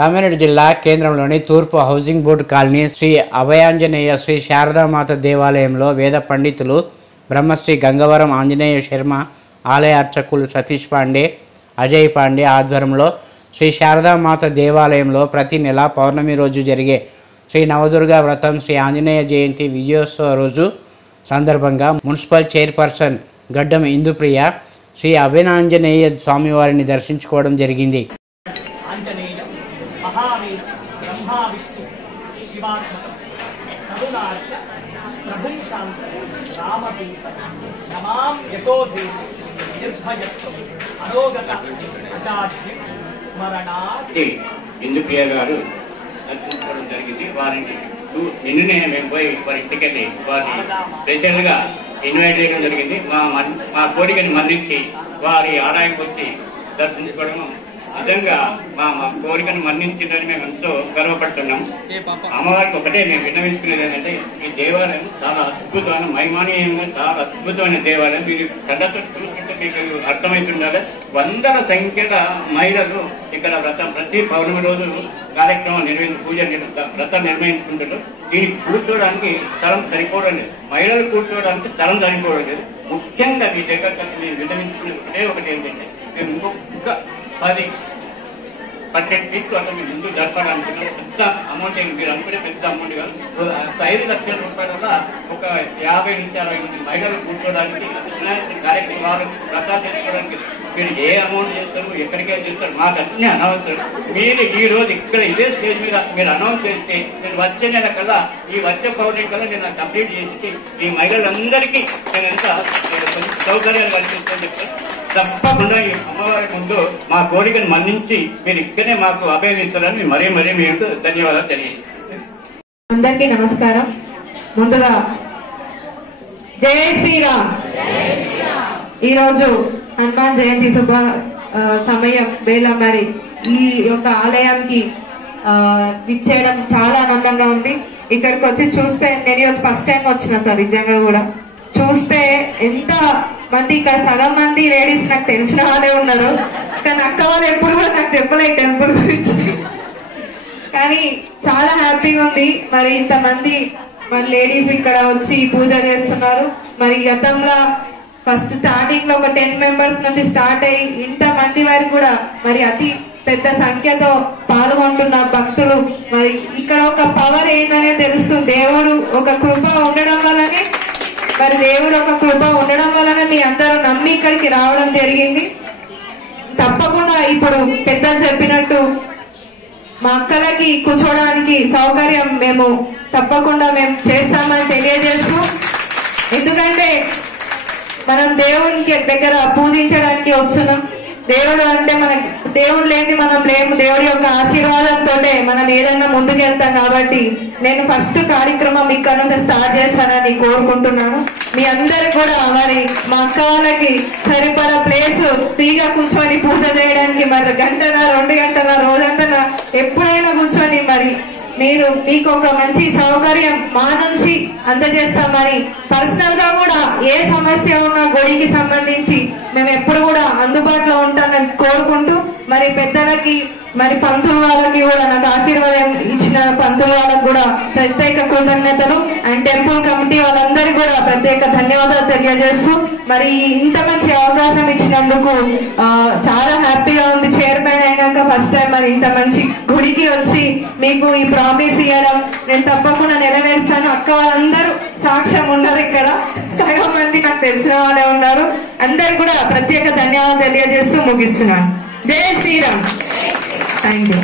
కామారెడ్డి జిల్లా కేంద్రంలోని తూర్పు housing board colony Shri Abhayanjaneya Shri Sharadamata దేవాలయంలో వేద పండితులు బ్రహ్మశ్రీ గంగవరం ఆంజనేయ శర్మ ఆలయ అర్చకులు సతీష్ పాండే, అజయ్ పాండే ఆధ్వర్యంలో శ్రీ శారదామాత దేవాలయంలో ప్రతి నెల పౌర్ణమి రోజు జరిగే శ్రీ నవదుర్గ వ్రతం శ్రీ ఆంజనేయ జయంతి విజయోత్సవ రోజు సందర్భంగా మున్సిపల్ చైర్పర్సన్ గడ్డం ఇందుప్రియ శ్రీ అభయాంజనేయ స్వామివారిని దర్శించుకోవడం జరిగింది. महावीर ब्रह्मा विष्णु शिवात्मक करुणार्थ प्रभु शांत रामदूत नमाम यशोधे निर्भयत्व अरोगत आचार्य स्मरणात् ఇందుప్రియ గారు దర్శించుకోవడం జరిగింది. వారికి నిన్ననే మేము పోయి వారి టికెట్ వారి స్పెషల్ గా ఇన్వైట్ చేయడం జరిగింది. మా కోరికని మన్నించి వారి ఆదాయం వచ్చి దర్శించుకోవడం నిజంగా మా కోరికను మన్నించిందని మేము ఎంతో గర్వపడుతున్నాం. అమ్మవారికి ఒకటే మేము విన్నవించుకునేది ఏంటంటే ఈ దేవాలయం చాలా అద్భుతమైన మైమానీయంగా చాలా అద్భుతమైన దేవాలయం. మీరు కళ్ళతో చూసుకుంటే మీకు అర్థమవుతుండాలి. వందల సంఖ్యల మహిళలు ఇక్కడ ప్రతి పౌర్ణమి రోజు కార్యక్రమం వ్రతం నిర్వహించుకుంటారు. దీనికి కూర్చోవడానికి స్థలం సరిపోవడం లేదు, మహిళలు కూర్చోవడానికి స్థలం సరిపోవడం లేదు. ముఖ్యంగా మీ దగ్గర మేము విన్నవించుకునే ఒకటి ఏంటంటే మేము ఇంకొక 10 ఫీట్లు అసలు మీరు ముందు జరపడానికి పెద్ద అమౌంట్ మీరు అనుకునే పెద్ద అమౌంట్ కాదు. 5 లక్షల రూపాయల ఒక 50 నుంచి 60 మంది మహిళలు కూర్చోడానికి కార్యక్రమాలు వ్రతాలు చేసుకోవడానికి మీరు ఏ అమౌంట్ చేస్తారు, ఎక్కడికే చేస్తారు మాకు అన్ని అనవసరం. మీరు ఈ రోజు ఇక్కడ ఇదే స్టేజ్ మీద మీరు అనౌన్స్ చేస్తే నేను వచ్చే నెల కల్లా ఈ వచ్చే పౌర్ణమి కల్లా నేను కంప్లీట్ చేసి ఈ మహిళలందరికీ నేను ఎంత సౌకర్యాలు కల్పిస్తాను చెప్తాను. తప్పకుండా ఈ అమ్మవారి ముందు మా కోరికను మన్నించి మీరు ఇక్కడే మాకు అభయమిస్తారని మరీ మీకు ధన్యవాదాలు తెలియజేస్తాను. అందరికీ నమస్కారం. ముందుగా జై శ్రీరామ్. ఈరోజు హనుమాన్ జయంతి శుభ సమయం వేళ మరి ఈ యొక్క ఆలయానికి ఇచ్చేయడం చాలా ఆనందంగా ఉంది. ఇక్కడికి వచ్చి చూస్తే నేను ఈరోజు ఫస్ట్ టైం వచ్చిన సార్ నిజంగా కూడా చూస్తే ఎంత మంది ఇక్కడ సగం మంది లేడీస్ నాకు తెలిసిన వాళ్ళే ఉన్నారు. కానీ అక్క వాళ్ళు ఎప్పుడు కూడా నాకు చెప్పలేదు టెంపుల్ గురించి. కానీ చాలా హ్యాపీగా ఉంది. మరి ఇంతమంది మరి లేడీస్ ఇక్కడ వచ్చి పూజ చేస్తున్నారు. మరి గతంలో ఫస్ట్ స్టార్టింగ్ లో ఒక 10 మెంబర్స్ నుంచి స్టార్ట్ అయ్యి ఇంత మంది వారికి కూడా మరి అతి పెద్ద సంఖ్యతో పాల్గొంటున్న భక్తులు. మరి ఇక్కడ ఒక పవర్ ఏంటనే తెలుస్తుంది. దేవుడు ఒక కృప ఉండడం వల్లనే మరి దేవుడు ఒక కృప ఉండడం వలన మీ అందరూ నమ్మి ఇక్కడికి రావడం జరిగింది. తప్పకుండా ఇప్పుడు పెద్దలు చెప్పినట్టు మా అక్కలకి కూర్చోవడానికి సౌకర్యం మేము తప్పకుండా చేస్తామని తెలియజేస్తూ, ఎందుకంటే మనం దేవునికి దగ్గర పూజించడానికి వస్తున్నాం. దేవుడు అంటే దేవుడు లేని మనం లేము. దేవుడి యొక్క ఆశీర్వాదంతో మనం ఏదైనా ముందుకెళ్తాం. కాబట్టి నేను ఫస్ట్ కార్యక్రమం ఇక్కడ నుంచి స్టార్ట్ చేస్తానని కోరుకుంటున్నాను. మీ అందరికి కూడా మరి మా అక్క వాళ్ళకి సరిపడా ప్లేస్ ఫ్రీగా కూర్చొని పూజ చేయడానికి మరి 1 గంట 2 గంటల రోజంతా ఎప్పుడైనా కూర్చొని మరి మీకు ఒక మంచి సౌకర్యం మా నుంచి అందజేస్తామని పర్సనల్ గా కూడా ఏ సమస్య ఉన్నా గుడికి సంబంధించి మేము ఎప్పుడు కూడా అందుబాటులో ఉంటామని కోరుకుంటూ, మరి పెద్దలకి మరి పంతుల వాళ్ళకి కూడా నాకు ఆశీర్వాదం ఇచ్చిన పంతుల వాళ్ళకి కూడా ప్రత్యేక కృతజ్ఞతలు అండ్ టెంపుల్ కమిటీ వాళ్ళందరికీ కూడా ప్రత్యేక ధన్యవాదాలు తెలియజేస్తూ, మరి ఇంత మంచి అవకాశం ఇచ్చినందుకు చాలా హ్యాపీగా ఉంది. చైర్మన్ అయినాక ఫస్ట్ టైం మరి ఇంత మంచి గుడికి వచ్చి మీకు ఈ ప్రామిస్ ఇవ్వడం నేను తప్పకుండా నెరవేరుస్తాను. అక్క వాళ్ళందరూ సాక్ష్యం ఉన్నారు. ఇక్కడ సగం మంది నాకు తెలిసిన వాళ్ళే ఉన్నారు. అందరు కూడా ప్రత్యేక ధన్యవాదాలు తెలియజేస్తూ ముగిస్తున్నాను. జై శ్రీరామ్. Thank you.